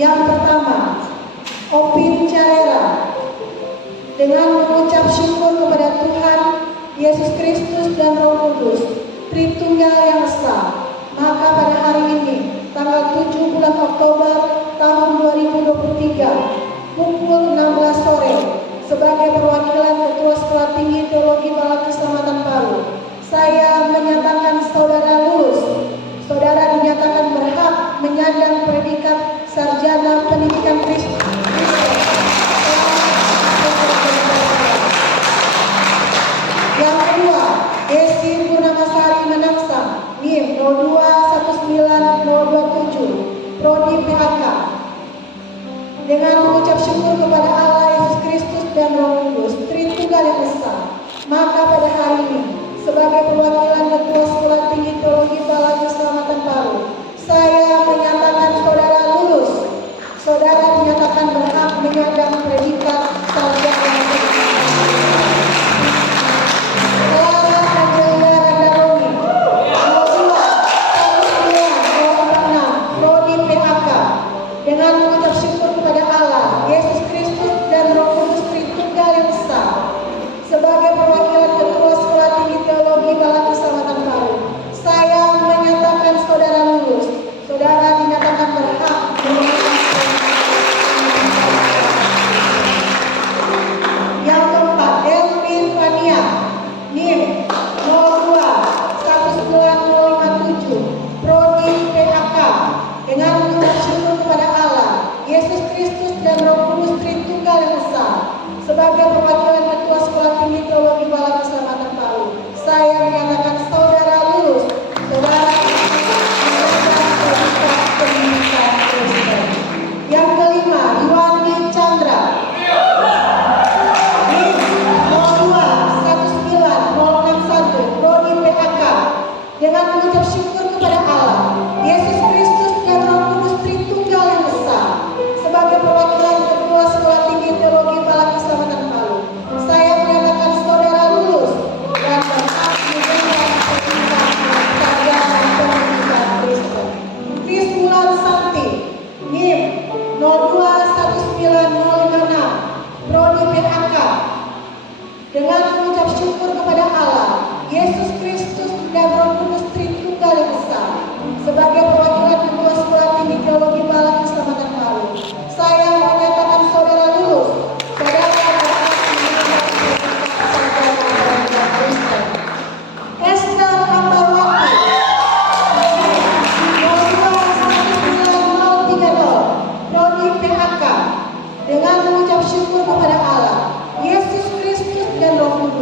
Yang pertama, Opin Carrera, dengan mengucap syukur kepada Tuhan Yesus Kristus dan Roh Kudus, Tritunggal yang Esa, maka pada hari ini, tanggal 7 bulan Oktober tahun 2023, pukul 16 sore, sebagai perwakilan Ketua Sekolah Tinggi Teologi Bala Keselamatan Palu, saya menyatakan saudara lulus. Saudara dinyatakan berhak menyandang predikat Sarjana Pendidikan Kristen. Yang kedua, Desi Purnamasari Menaksang, NIM 0219027, Prodi PHK, dengan mengucap syukur kepada Allah Yesus Kristus dan Roh Kudus, Tritunggal yang Esa, maka pada hari ini, sebagai perwakilan Ketua Sekolah Tinggi Teologi Bala Keselamatan Palu, saya menyatakan saudara lulus. Saudara dinyatakan berhak menyandang predikat sarjana. Clara Angelia Randaroni, 021946, Prodi PHK, dengan mengucap syukur kepada Allah, Yesus Kristus dan Roh Kudus Tritunggal yang Esa, sebagai perwakilan Ketua Sekolah Tinggi Teologi Bala Keselamatan Palu, saya menyatakan saudara lulus. Saudara dinyatakan berhak menyandang. Yang keempat, Delvin Fania, NIM 021957, Prodi PHK, dengan mengucap syukur kepada Allah, Yesus Kristus dan Roh Kudus Tritunggal yang Esa, sebagai perwakilan Ketua Sekolah Tinggi Teologi Bala Keselamatan Palu, saya menyatakan saudara lulus. Saudara pendidikan Kristen. Yang kelima, Yuandi Chandra, 0219061, Prodi PHK, dengan mengucap syukur kepada Allah, Yesus Kristus dan Roh Kudus Tritunggal yang Esa, sebagai perwakilan Ketua Sekolah Tinggi Teologi Bala Keselamatan Palu, saya menyatakan saudara lulus dan berhak menyandang predikat sarjana pendidikan Kristen. Triswulan Santi, NIM 021956, Prodi PHK, dengan mengucap syukur kepada Allah, Yesus Kristus dan Roh Kudus Tritunggal yang Esa, sebagai perwakilan Ketua Sekolah Tinggi Teologi Bala Keselamatan Palu, saya menyatakan saudara lulus. Saudara berhak menyandang predikat sarjana pendidikan Kristen. Esther Ambarwati, 021930, Prodi PHK, dengan mengucap syukur kepada Allah, Yesus Kristus dan Roh Kudus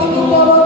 di bawah